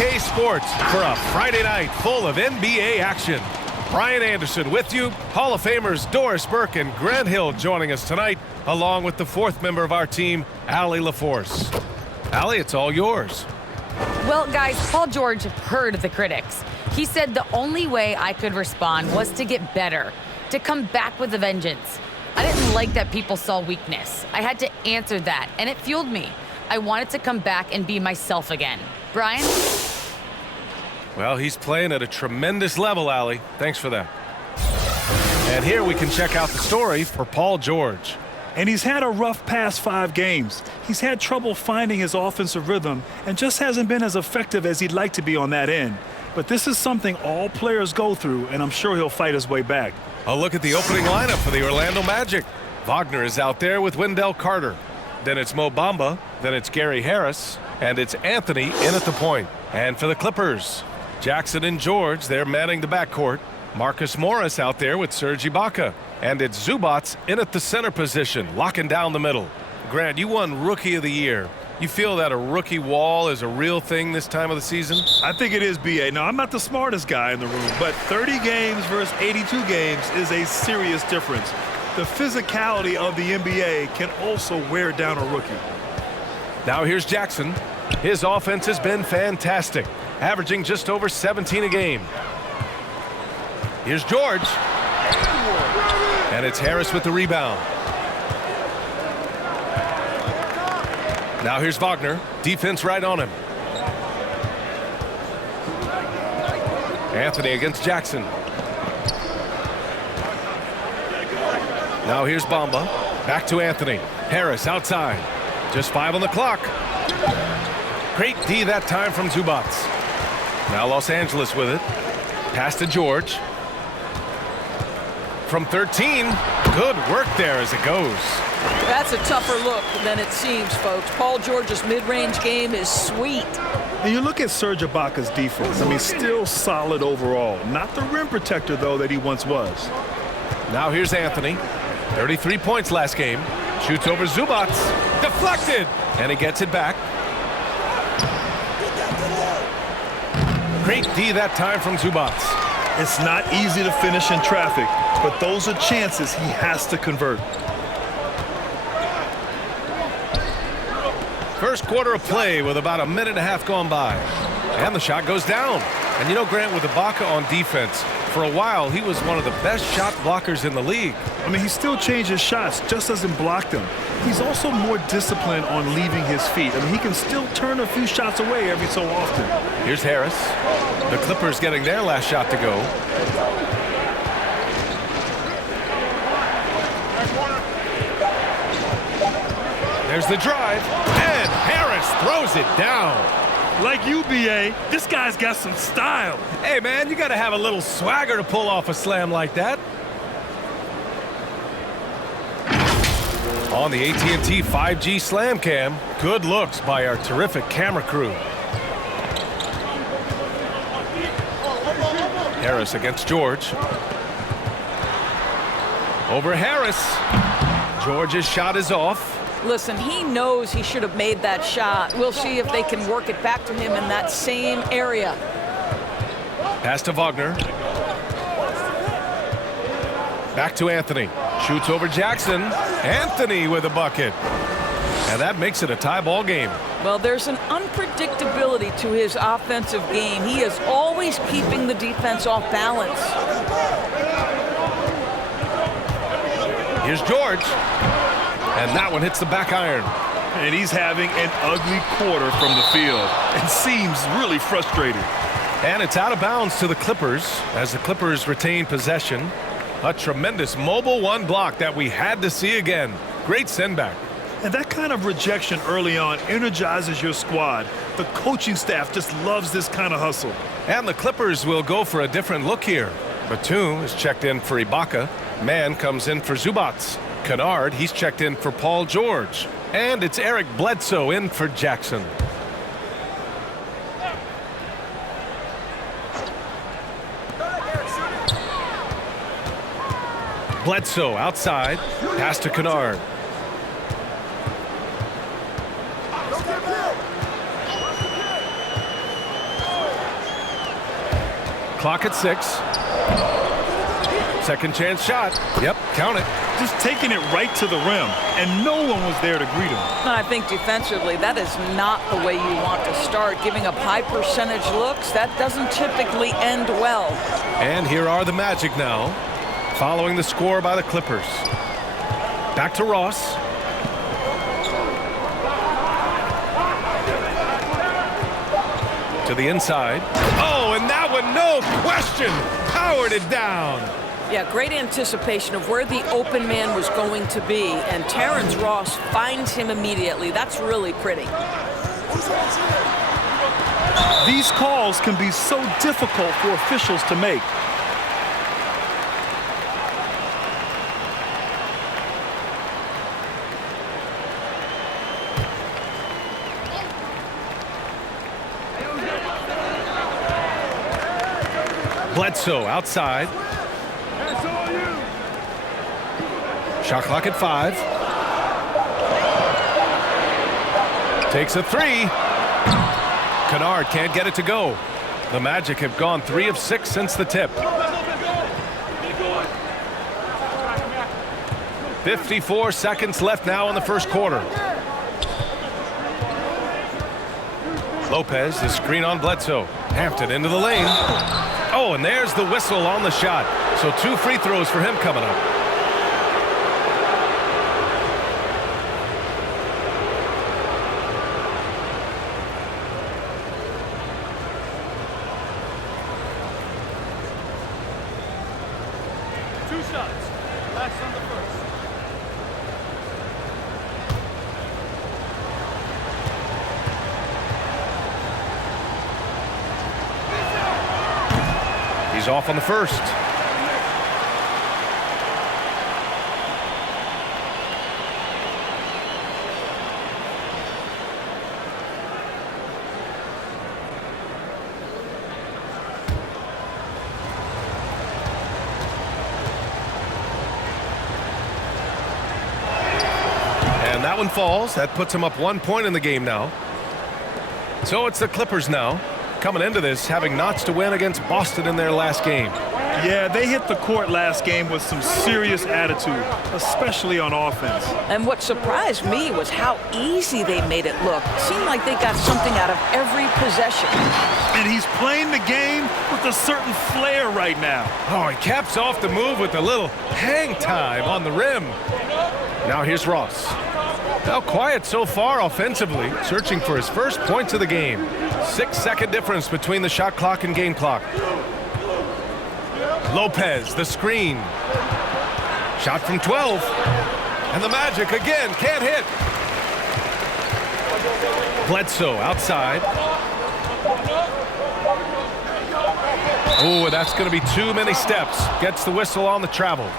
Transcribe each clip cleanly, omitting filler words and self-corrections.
2K Sports for a Friday night full of NBA action. Brian Anderson with you, Hall of Famers Doris Burke and Grant Hill joining us tonight, along with the fourth member of our team, Allie LaForce. Allie, it's all yours. Well, guys, Paul George heard the critics. He said the only way I could respond was to get better, to come back with a vengeance. I didn't like that people saw weakness. I had to answer that, and it fueled me. I wanted to come back and be myself again. Brian? Well, he's playing at a tremendous level, Allie. Thanks for that. And here we can check out the story for Paul George. And he's had a rough past 5 games. He's had trouble finding his offensive rhythm and just hasn't been as effective as he'd like to be on that end. But this is something all players go through, and I'm sure he'll fight his way back. A look at the opening lineup for the Orlando Magic. Wagner is out there with Wendell Carter. Then it's Mo Bamba. Then it's Gary Harris. And it's Anthony in at the point. And for the Clippers, Jackson and George, they're manning the backcourt. Marcus Morris out there with Serge Ibaka. And it's Zubac in at the center position, locking down the middle. Grant, you won Rookie of the Year. You feel that a rookie wall is a real thing this time of the season? I think it is, B.A. Now, I'm not the smartest guy in the room, but 30 games versus 82 games is a serious difference. The physicality of the NBA can also wear down a rookie. Now here's Jackson. His offense has been fantastic, averaging just over 17 a game. Here's George. And it's Harris with the rebound. Now here's Wagner. Defense right on him. Anthony against Jackson. Now here's Bamba. Back to Anthony. Harris outside. Just 5 on the clock. Great D that time from Zubac. Now Los Angeles with it. Pass to George. From 13. Good work there as it goes. That's a tougher look than it seems, folks. Paul George's mid-range game is sweet. And you look at Serge Ibaka's defense. I mean, still solid overall. Not the rim protector, though, that he once was. Now here's Anthony. 33 points last game. Shoots over Zubac. Deflected. And he gets it back. Great D that time from Zubac. It's not easy to finish in traffic, but those are chances he has to convert. First quarter of play with about a minute and a half gone by. And the shot goes down. And you know, Grant, with Ibaka on defense, for a while he was one of the best shot blockers in the league. I mean, he still changes shots, just doesn't block them. He's also more disciplined on leaving his feet. I mean, he can still turn a few shots away every so often. Here's Harris. The Clippers getting their last shot to go. There's the drive, and Harris throws it down. Like you, B.A., this guy's got some style. Hey, man, you got to have a little swagger to pull off a slam like that. On the AT&T 5G Slam Cam, good looks by our terrific camera crew. Harris against George. Over Harris. George's shot is off. Listen, he knows he should have made that shot. We'll see if they can work it back to him in that same area. Pass to Wagner. Back to Anthony. Shoots over Jackson. Anthony with a bucket. And that makes it a tie ball game. Well, there's an unpredictability to his offensive game. He is always keeping the defense off balance. Here's George. And that one hits the back iron. And he's having an ugly quarter from the field and seems really frustrated. And it's out of bounds to the Clippers as the Clippers retain possession. A tremendous mobile one block that we had to see again. Great send back. And that kind of rejection early on energizes your squad. The coaching staff just loves this kind of hustle. And the Clippers will go for a different look here. Batum is checked in for Ibaka. Mann comes in for Zubac. Kennard, he's checked in for Paul George. And it's Eric Bledsoe in for Jackson. Bledsoe outside. Pass to Kennard. Clock at 6. Second chance shot. Yep, count it. Just taking it right to the rim, and no one was there to greet him. I think defensively, that is not the way you want to start. Giving up high percentage looks, that doesn't typically end well. And here are the Magic now, following the score by the Clippers. Back to Ross. To the inside. Oh, and that one, no question, powered it down. Yeah, great anticipation of where the open man was going to be, and Terrence Ross finds him immediately. That's really pretty. These calls can be so difficult for officials to make. Bledsoe outside. Shot clock at 5. Takes a 3. Kennard can't get it to go. The Magic have gone 3 of 6 since the tip. 54 seconds left now in the first quarter. Lopez, the screen on Bledsoe. Hampton into the lane. Oh, and there's the whistle on the shot. So 2 free throws for him coming up. He's off on the first. And that one falls. That puts him up 1 point in the game now. So it's the Clippers now, coming into this having notched a win against Boston in their last game. Yeah, they hit the court last game with some serious attitude, especially on offense. And what surprised me was how easy they made it look. It seemed like they got something out of every possession. And he's playing the game with a certain flair right now. Oh, he caps off the move with a little hang time on the rim. Now here's Ross. Now quiet so far offensively, searching for his first points of the game. 6-second difference between the shot clock and game clock. Lopez, the screen. Shot from 12. And the Magic again can't hit. Bledsoe outside. Oh, that's going to be too many steps. Gets the whistle on the travel.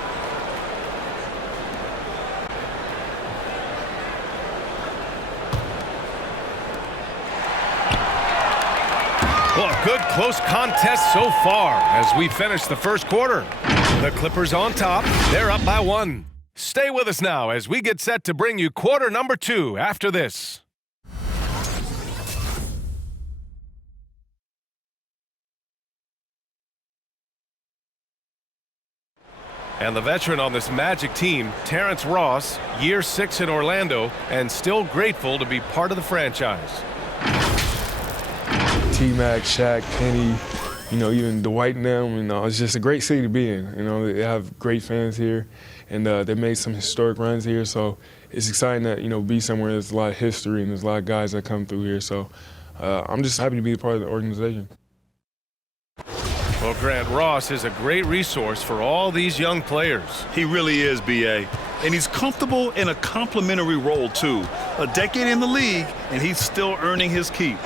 Well, a good close contest so far as we finish the first quarter. The Clippers on top. They're up by 1. Stay with us now as we get set to bring you quarter number 2 after this. And the veteran on this Magic team, Terrence Ross, year 6 in Orlando, and still grateful to be part of the franchise. T-Mac, Shaq, Penny, even Dwight and them, it's just a great city to be in. They have great fans here, and they made some historic runs here, so it's exciting to, be somewhere there's a lot of history and there's a lot of guys that come through here, so I'm just happy to be a part of the organization. Well, Grant, Ross is a great resource for all these young players. He really is, B.A. And he's comfortable in a complimentary role, too. A decade in the league, and he's still earning his keep.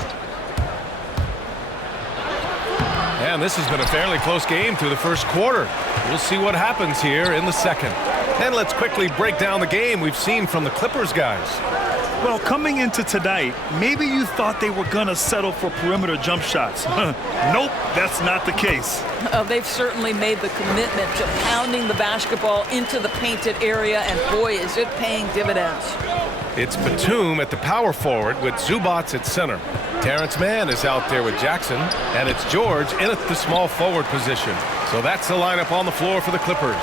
And this has been a fairly close game through the first quarter. We'll see what happens here in the second. And let's quickly break down the game we've seen from the Clippers guys. Well, coming into tonight, maybe you thought they were going to settle for perimeter jump shots. Nope, that's not the case. They've certainly made the commitment to pounding the basketball into the painted area, and boy, is it paying dividends. It's Batum at the power forward with Zubats at center. Terrence Mann is out there with Jackson, and it's George in at the small forward position. So that's the lineup on the floor for the Clippers.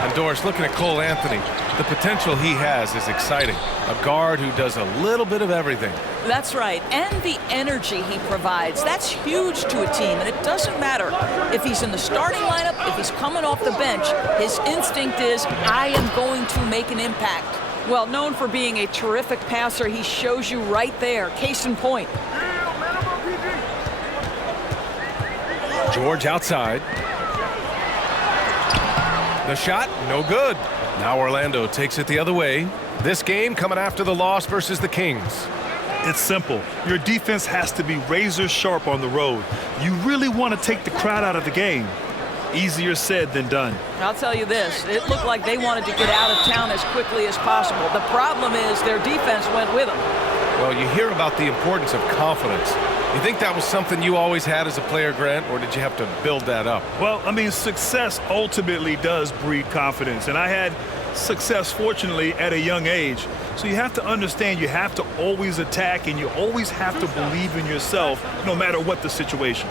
And Doris, looking at Cole Anthony, the potential he has is exciting. A guard who does a little bit of everything. That's right, and the energy he provides, that's huge to a team, and it doesn't matter if he's in the starting lineup, if he's coming off the bench. His instinct is, I am going to make an impact. Well, known for being a terrific passer, he shows you right there. Case in point. George outside. The shot, no good. Now Orlando takes it the other way. This game coming after the loss versus the Kings. It's simple. Your defense has to be razor sharp on the road. You really want to take the crowd out of the game. Easier said than done. I'll tell you this, it looked like they wanted to get out of town as quickly as possible. The problem is their defense went with them. Well, you hear about the importance of confidence. You think that was something you always had as a player, Grant, or did you have to build that up? Well, I mean, success ultimately does breed confidence, and I had success, fortunately, at a young age. So you have to understand you have to always attack, and you always have to believe in yourself, no matter what the situation.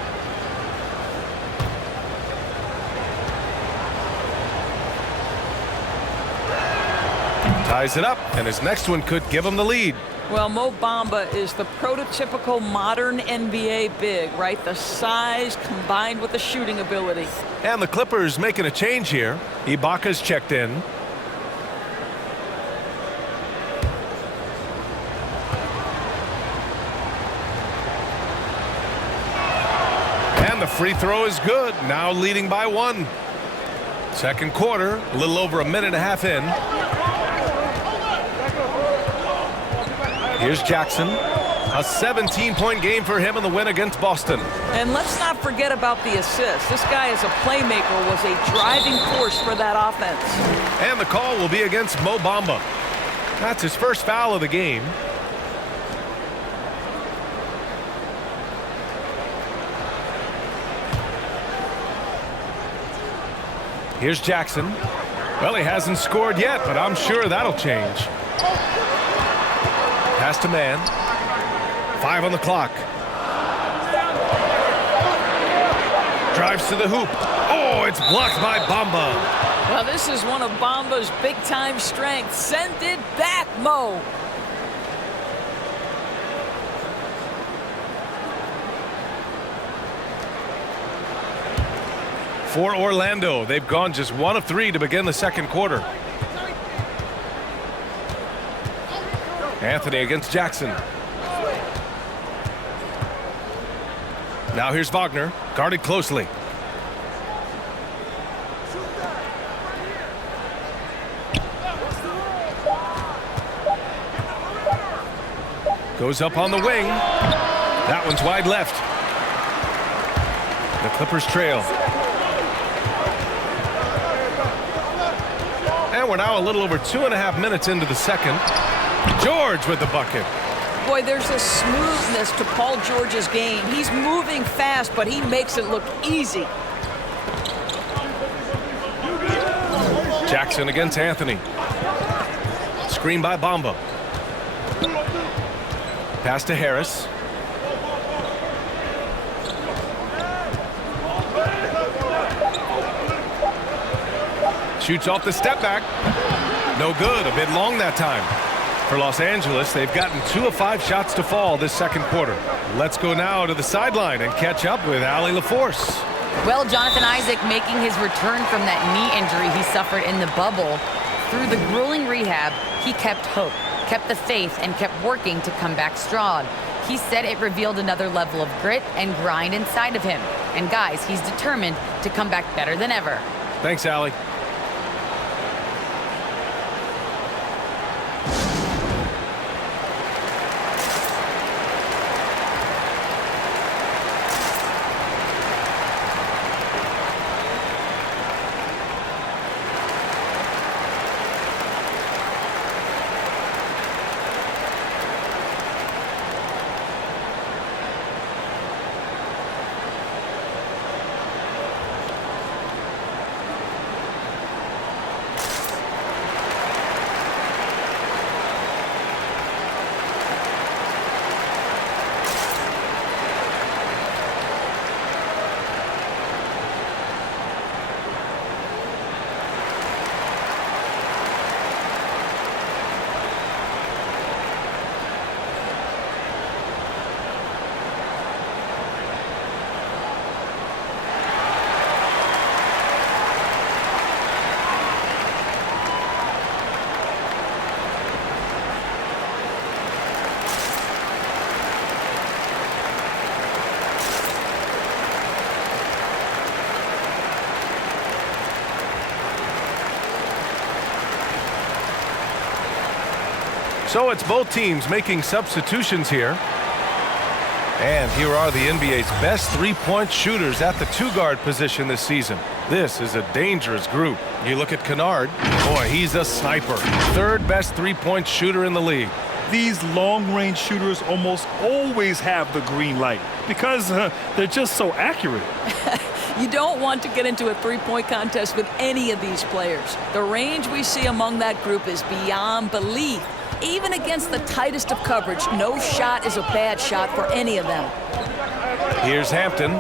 Ties it up, and his next one could give him the lead. Well, Mo Bamba is the prototypical modern NBA big, right? The size combined with the shooting ability. And the Clippers making a change here. Ibaka's checked in. And the free throw is good. Now leading by 1. Second quarter, a little over a minute and a half in. Here's Jackson. A 17-point game for him in the win against Boston. And let's not forget about the assist. This guy is a playmaker, was a driving force for that offense. And the call will be against Mo Bamba. That's his first foul of the game. Here's Jackson. Well, he hasn't scored yet, but I'm sure that'll change. Pass to Mann. 5 on the clock. Drives to the hoop. Oh, it's blocked by Bamba. Well, this is one of Bamba's big-time strengths. Send it back, Mo. For Orlando, they've gone just 1 of 3 to begin the second quarter. Anthony against Jackson. Now here's Wagner, guarded closely. Goes up on the wing. That one's wide left. The Clippers trail. And we're now a little over 2.5 minutes into the second. George with the bucket. Boy, there's a smoothness to Paul George's game. He's moving fast, but he makes it look easy. Jackson against Anthony. Screen by Bamba. Pass to Harris. Shoots off the step back. No good. A bit long that time. For Los Angeles, they've gotten 2 of 5 shots to fall this second quarter. Let's go now to the sideline and catch up with Allie LaForce. Well, Jonathan Isaac making his return from that knee injury he suffered in the bubble. Through the grueling rehab, he kept hope, kept the faith, and kept working to come back strong. He said it revealed another level of grit and grind inside of him. And guys, he's determined to come back better than ever. Thanks, Allie. So it's both teams making substitutions here. And here are the NBA's best three-point shooters at the two-guard position this season. This is a dangerous group. You look at Kennard. Boy, he's a sniper. Third best three-point shooter in the league. These long-range shooters almost always have the green light because they're just so accurate. You don't want to get into a three-point contest with any of these players. The range we see among that group is beyond belief. Even against the tightest of coverage, no shot is a bad shot for any of them. Here's Hampton.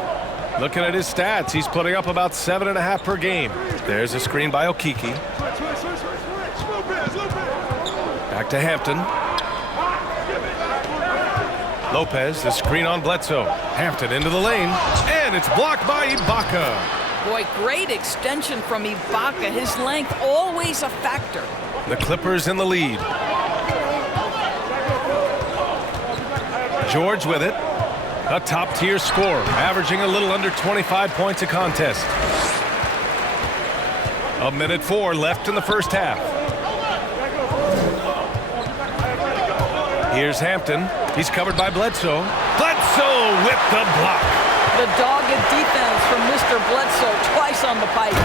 Looking at his stats, he's putting up about 7.5 per game. There's a screen by Okiki. Back to Hampton. Lopez, the screen on Bledsoe. Hampton into the lane, and it's blocked by Ibaka. Boy, great extension from Ibaka. His length always a factor. The Clippers in the lead. George with it. A top-tier scorer, averaging a little under 25 points a contest. 1:04 left in the first half. Here's Hampton. He's covered by Bledsoe. Bledsoe with the block. The dogged defense from Mr. Bledsoe twice on the pipes.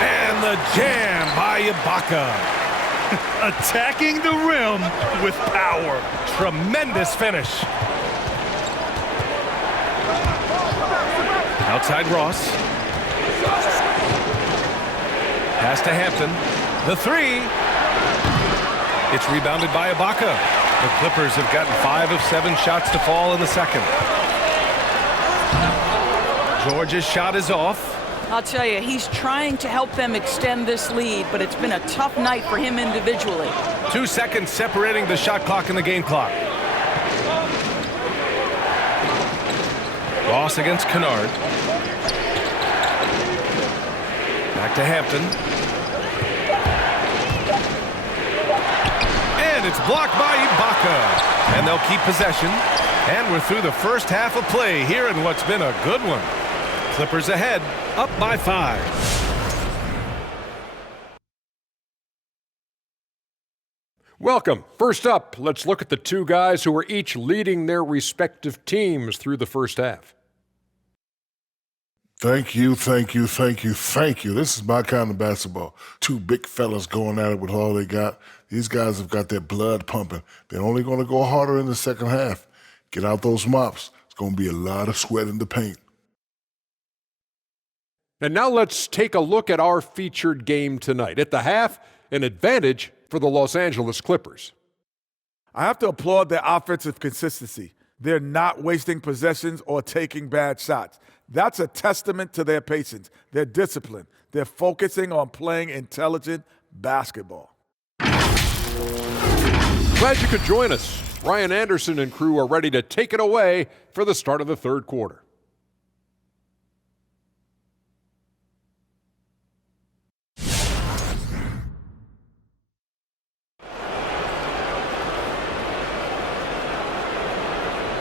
And the jam by Ibaka. Attacking the rim with power. Tremendous finish. Outside Ross. Pass to Hampton. The three. It's rebounded by Ibaka. The Clippers have gotten 5 of 7 shots to fall in the second. George's shot is off. I'll tell you, he's trying to help them extend this lead, but it's been a tough night for him individually. 2 seconds separating the shot clock and the game clock. Ross against Kennard. Back to Hampton. And it's blocked by Ibaka. And they'll keep possession. And we're through the first half of play here in what's been a good one. Clippers ahead, up by 5. Welcome. First up, let's look at the two guys who are each leading their respective teams through the first half. Thank you, thank you, thank you, thank you. This is my kind of basketball. Two big fellas going at it with all they got. These guys have got their blood pumping. They're only going to go harder in the second half. Get out those mops. It's going to be a lot of sweat in the paint. And now let's take a look at our featured game tonight. At the half, an advantage for the Los Angeles Clippers. I have to applaud their offensive consistency. They're not wasting possessions or taking bad shots. That's a testament to their patience, their discipline. They're focusing on playing intelligent basketball. Glad you could join us. Ryan Anderson and crew are ready to take it away for the start of the third quarter.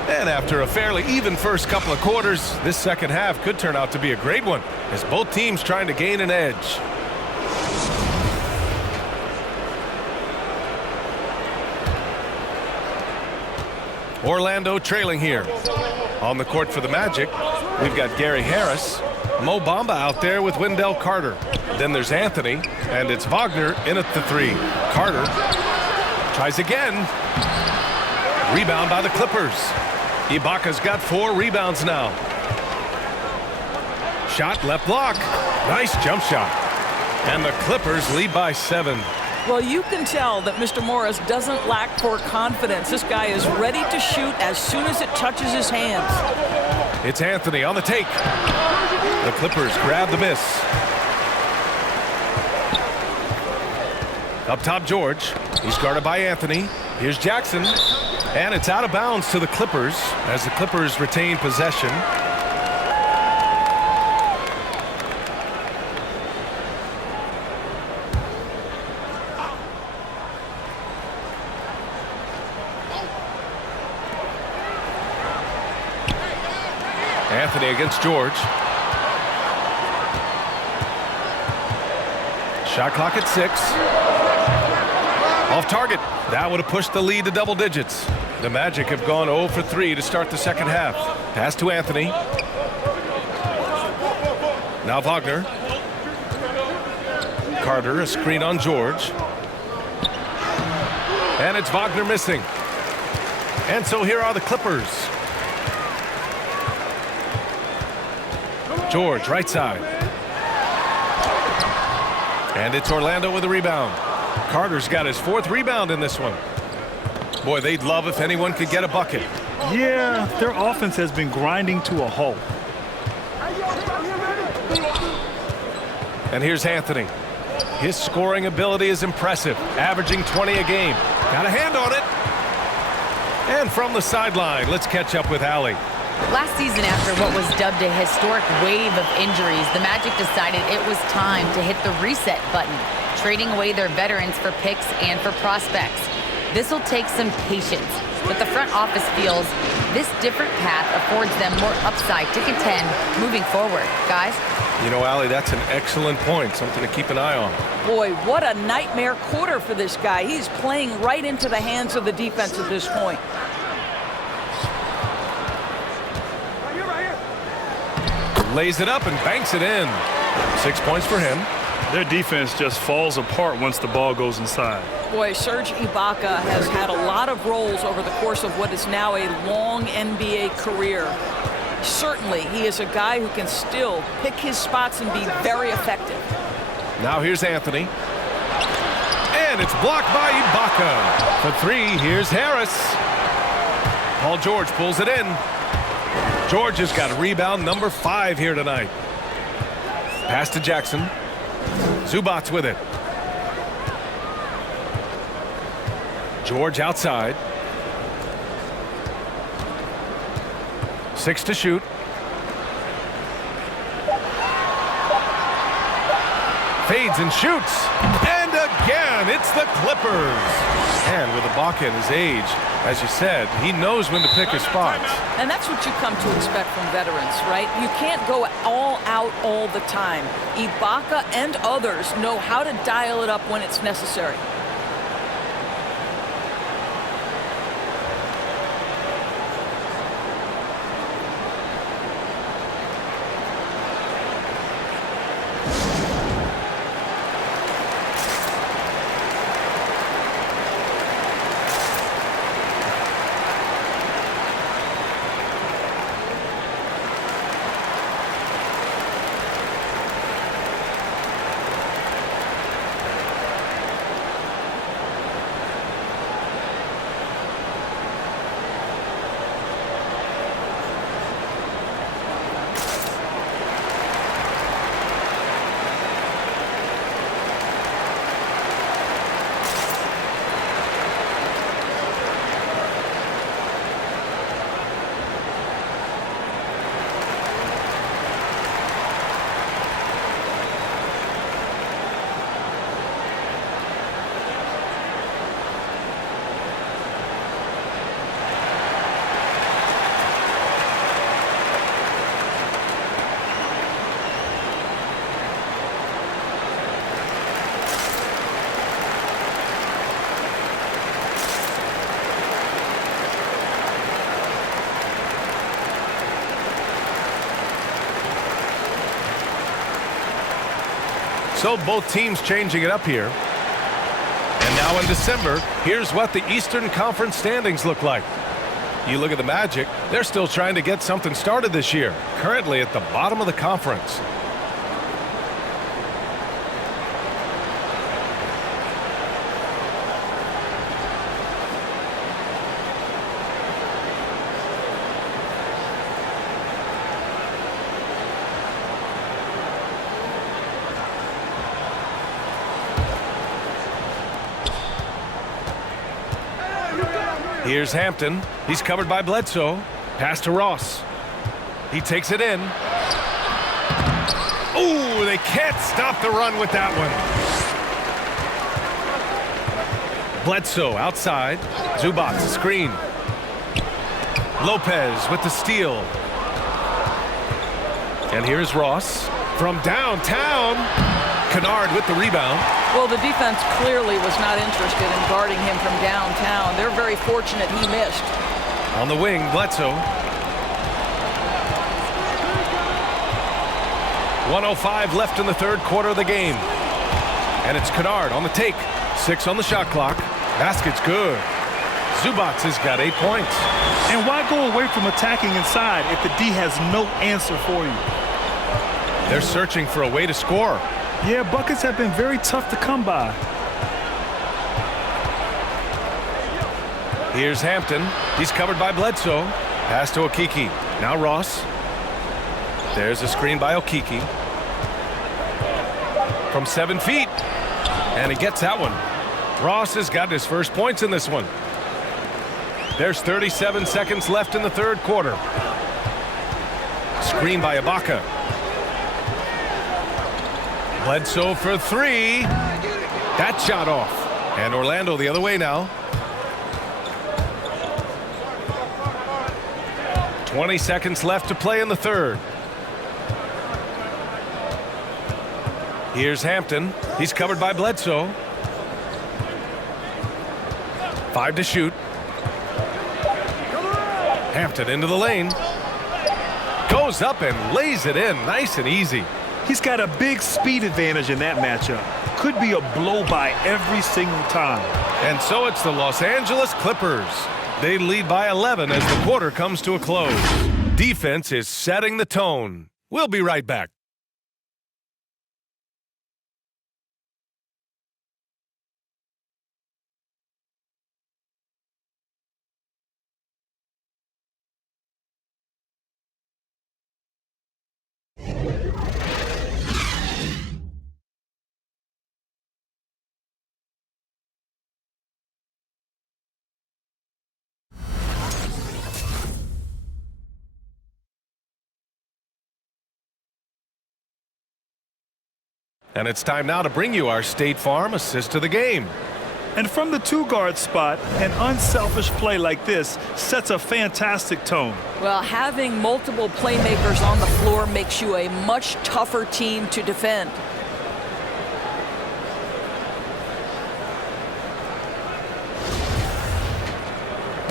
And after a fairly even first couple of quarters, this second half could turn out to be a great one, as both teams trying to gain an edge. Orlando trailing here. On the court for the Magic, we've got Gary Harris, Mo Bamba out there with Wendell Carter. Then there's Anthony, and it's Wagner in at the 3. Carter tries again. Rebound by the Clippers. Ibaka's got 4 rebounds now. Shot left block. Nice jump shot. And the Clippers lead by 7. Well, you can tell that Mr. Morris doesn't lack for confidence. This guy is ready to shoot as soon as it touches his hands. It's Anthony on the take. The Clippers grab the miss. Up top, George. He's guarded by Anthony. Here's Jackson. And it's out of bounds to the Clippers as the Clippers retain possession. Anthony against George. Shot clock at 6. Off target. That would have pushed the lead to double digits. The Magic have gone 0 for 3 to start the second half. Pass to Anthony. Now Wagner. Carter, a screen on George. And it's Wagner missing. And so here are the Clippers. George, right side. And it's Orlando with a rebound. Carter's got his 4th rebound in this one. Boy, they'd love if anyone could get a bucket. Yeah, their offense has been grinding to a halt. And here's Anthony. His scoring ability is impressive, averaging 20 a game. Got a hand on it. And from the sideline, let's catch up with Allie. Last season, after what was dubbed a historic wave of injuries, the Magic decided it was time to hit the reset button, trading away their veterans for picks and for prospects. This will take some patience, but the front office feels this different path affords them more upside to contend moving forward. Guys? You know, Allie, that's an excellent point, something to keep an eye on. Boy, what a nightmare quarter for this guy. He's playing right into the hands of the defense at this point. Lays it up and banks it in. 6 points for him. Their defense just falls apart once the ball goes inside. Boy, Serge Ibaka has had a lot of roles over the course of what is now a long NBA career. Certainly, he is a guy who can still pick his spots and be very effective. Now here's Anthony. And it's blocked by Ibaka. For 3, here's Harris. Paul George pulls it in. George has got rebound number 5 here tonight. Pass to Jackson. Zubats with it. George outside. 6 to shoot. Fades and shoots. And again, it's the Clippers. And with Ibaka at his age, as you said, he knows when to pick his spots. And that's what you come to expect from veterans, right? You can't go all out all the time. Ibaka and others know how to dial it up when it's necessary. So both teams changing it up here. And now in December, here's what the Eastern Conference standings look like. You look at the Magic, they're still trying to get something started this year, currently at the bottom of the conference. Here's Hampton. He's covered by Bledsoe. Pass to Ross. He takes it in. Ooh, they can't stop the run with that one. Bledsoe outside. Zubats, screen. Lopez with the steal. And here's Ross from downtown. Kennard with the rebound. Well, the defense clearly was not interested in guarding him from downtown. They're very fortunate he missed. On the wing, Bledsoe. 1:05 left in the third quarter of the game. And it's Kennard on the take. 6 on the shot clock. Basket's good. Zubats has got 8 points. And why go away from attacking inside if the D has no answer for you? They're searching for a way to score. Yeah, buckets have been very tough to come by. Here's Hampton. He's covered by Bledsoe. Pass to Okiki. Now Ross. There's a screen by Okiki. From 7 feet. And he gets that one. Ross has got his first points in this one. There's 37 seconds left in the third quarter. Screen by Ibaka. Bledsoe for 3. That shot off. And Orlando the other way now. 20 seconds left to play in the third. Here's Hampton. He's covered by Bledsoe. 5 to shoot. Hampton into the lane. Goes up and lays it in nice and easy. He's got a big speed advantage in that matchup. Could be a blow by every single time. And so it's the Los Angeles Clippers. They lead by 11 as the quarter comes to a close. Defense is setting the tone. We'll be right back. And it's time now to bring you our State Farm assist of the game. And from the 2-guard spot, an unselfish play like this sets a fantastic tone. Well, having multiple playmakers on the floor makes you a much tougher team to defend.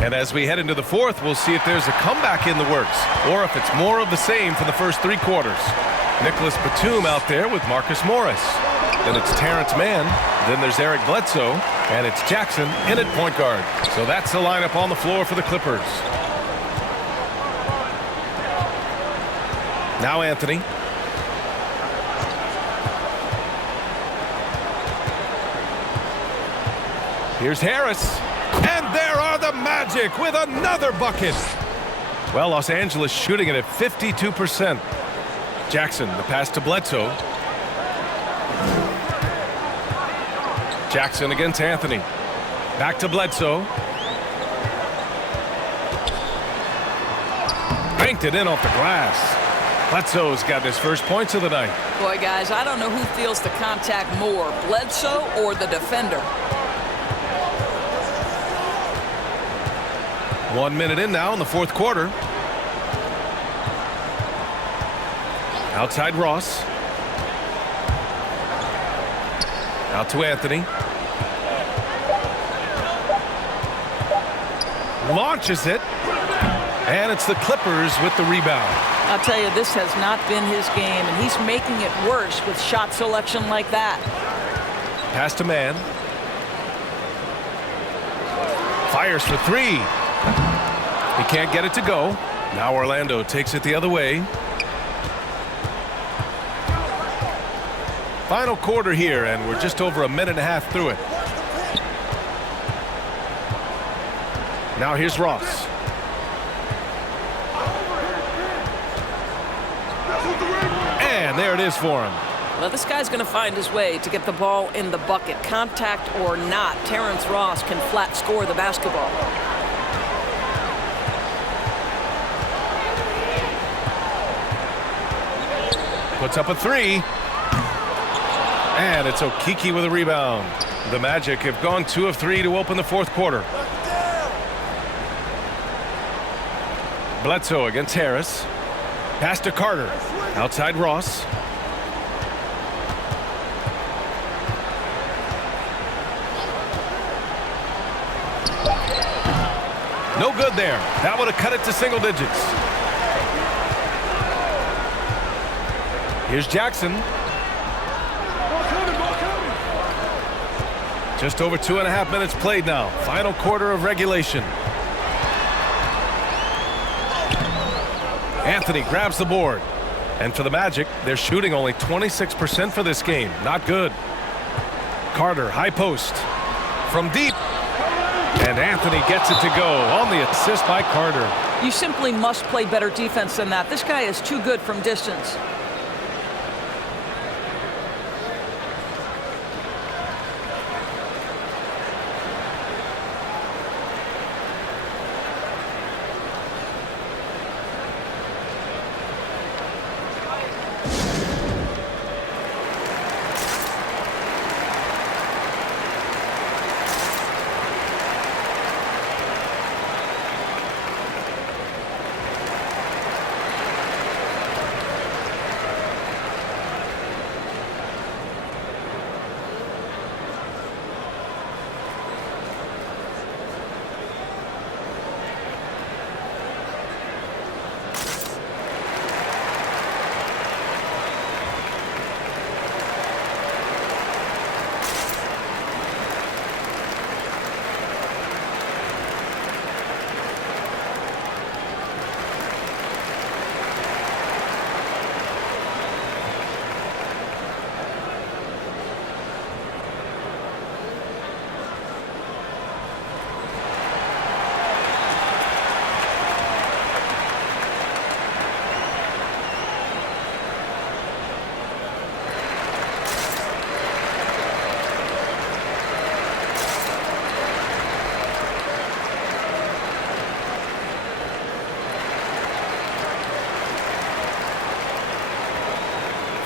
And as we head into the fourth, we'll see if there's a comeback in the works or if it's more of the same for the first 3 quarters. Nicholas Batum out there with Marcus Morris. Then it's Terrence Mann. Then there's Eric Bledsoe. And it's Jackson in at point guard. So that's the lineup on the floor for the Clippers. Now Anthony. Here's Harris. And there are the Magic with another bucket. Well, Los Angeles shooting it at 52%. Jackson, the pass to Bledsoe. Jackson against Anthony. Back to Bledsoe. Banked it in off the glass. Bledsoe's got his first points of the night. Boy, guys, I don't know who feels the contact more, Bledsoe or the defender. 1 minute in now in the fourth quarter. Outside Ross. Out to Anthony. Launches it. And it's the Clippers with the rebound. I'll tell you, this has not been his game, and he's making it worse with shot selection like that. Pass to Mann. Fires for 3. He can't get it to go. Now Orlando takes it the other way. Final quarter here, and we're just over a minute and a half through it. Now here's Ross. And there it is for him. Well, this guy's going to find his way to get the ball in the bucket. Contact or not, Terrence Ross can flat score the basketball. Puts up a 3. And it's Okiki with a rebound. The Magic have gone 2 of 3 to open the fourth quarter. Bledsoe against Harris. Pass to Carter. Outside Ross. No good there. That would have cut it to single digits. Here's Jackson. Just over 2.5 minutes played now. Final quarter of regulation. Anthony grabs the board. And for the Magic, they're shooting only 26% for this game. Not good. Carter, high post. From deep. And Anthony gets it to go on the assist by Carter. You simply must play better defense than that. This guy is too good from distance.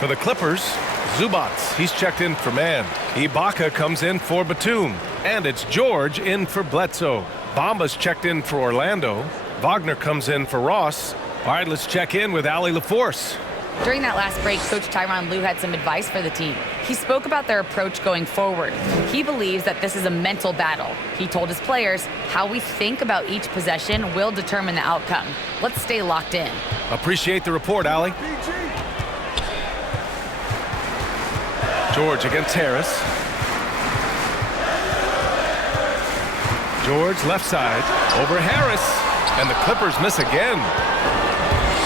For the Clippers, Zubats, he's checked in for man. Ibaka comes in for Batum. And it's George in for Bledsoe. Bamba's checked in for Orlando. Wagner comes in for Ross. All right, let's check in with Allie LaForce. During that last break, Coach Tyronn Lue had some advice for the team. He spoke about their approach going forward. He believes that this is a mental battle. He told his players how we think about each possession will determine the outcome. Let's stay locked in. Appreciate the report, Allie. George against Harris. George left side over Harris. And the Clippers miss again.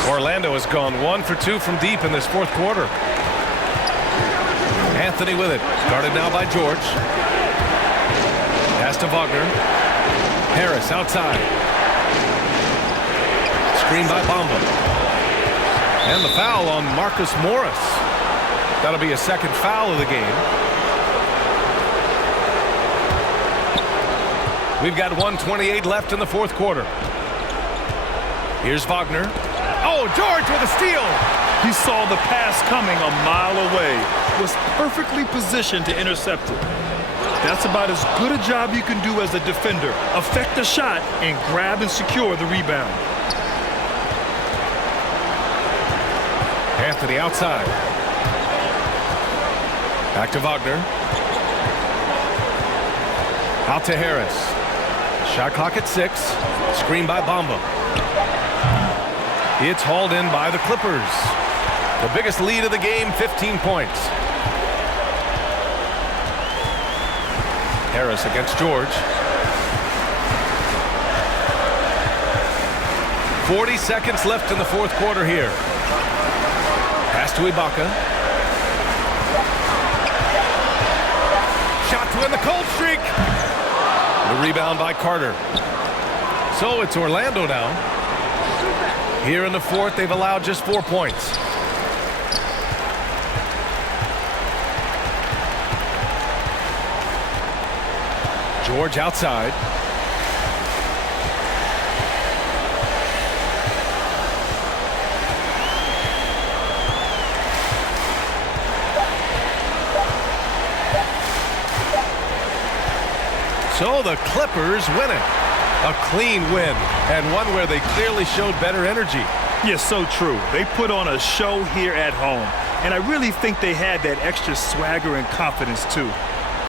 Orlando has gone 1 for 2 from deep in this fourth quarter. Anthony with it. Guarded now by George. Pass to Wagner. Harris outside. Screen by Bamba. And the foul on Marcus Morris. That'll be a second foul of the game. We've got 1:28 left in the fourth quarter. Here's Wagner. Oh, George with a steal. He saw the pass coming a mile away. Was perfectly positioned to intercept it. That's about as good a job you can do as a defender. Affect the shot and grab and secure the rebound. Anthony outside. Back to Wagner. Out to Harris. Shot clock at 6. Screen by Bamba. It's hauled in by the Clippers. The biggest lead of the game, 15 points. Harris against George. 40 seconds left in the fourth quarter here. Pass to Ibaka. Shot to win the cold streak. The rebound by Carter. So it's Orlando now. Here in the fourth, they've allowed just 4 points. George outside. So the Clippers win it. A clean win, and one where they clearly showed better energy. Yes, so true. They put on a show here at home, and I really think they had that extra swagger and confidence too.